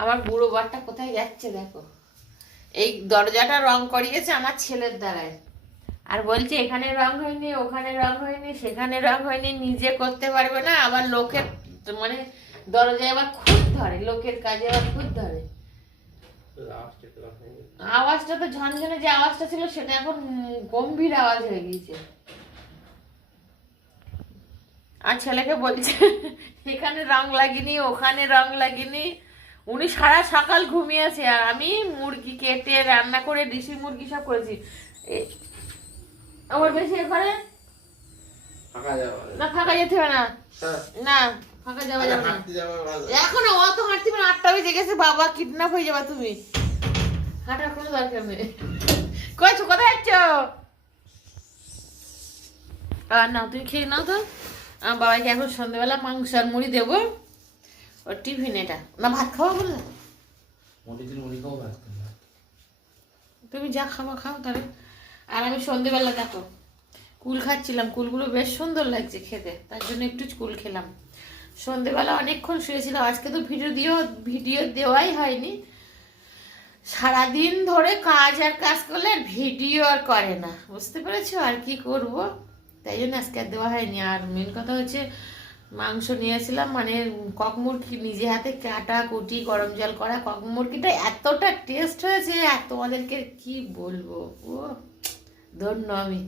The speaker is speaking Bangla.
আমার বুড়ো বারটা কোথায় যাচ্ছে দেখো। এই দরজাটা রং করিয়েছে আমার ছেলের দ্বারায়, আর বলছে এখানে রং হয়নি, ওখানে রং হয়নি, সেখানে রং হয়নি, নিজে করতে পারবে না, আবার লোকের মানে দরজায় আবার খুঁত ধরে, লোকের কাজে আবার খুঁত ধরে। আওয়াজটা তো ঝনঝনে যে আওয়াজটা ছিল সেটা এখন গম্ভীর আওয়াজ হয়ে গিয়েছে। আর ছেলেকে বলছে এখানে রং লাগিনি, ওখানে রং লাগিনি। উনি সারা সকাল ঘুমিয়েছে, আর আমি মুরগি কেটে রান্না করে দেশি মুরগি সব করেছি। আমার বেশি এখানে না, ফাঁকা যেতে হবে না, না ফাঁকা যাওয়া যাবে না এখন। অত হাঁটতে পারে, 8টা বেজে গেছে বাবা, কিডন্যাপ হয়ে যাবা তুমি। হাঁটার কোনো দরকার নেই। কইছো কোথায় যাচ্ছ? না তুমি খেয়ে নাও তো। আমার বাবাকে এখন সন্ধ্যেবেলা মাংস আর মুড়ি দেবো। ওর টিফিন এটা না, ভাত খাওয়া বললে তুমি যা খাওয়া খাও তাহলে। আর আমি সন্ধ্যেবেলা দেখো কুল খাচ্ছিলাম, কুলগুলো বেশ সুন্দর লাগছে খেতে, তার জন্য একটু কুল খেলাম। সন্ধ্যেবেলা অনেকক্ষণ শুয়েছিলাম, আজকে তো ভিডিও দেওয়াই হয়নি। সারাদিন ধরে কাজ আর কাজ করলে আর ভিডিও আর করে না, বুঝতে পেরেছো? আর কি করব, তাই জন্য আজকে আর দেওয়া হয়নি। আর মেন কথা হচ্ছে মাংস নিয়েছিলাম, মানে কক মুরগি নিজে হাতে কাটা কুটি গরম জল করা কক মুরগিটা এতটা টেস্ট হয়েছে, আর তোমাদেরকে কি বলবো, ও ধন্য আমি।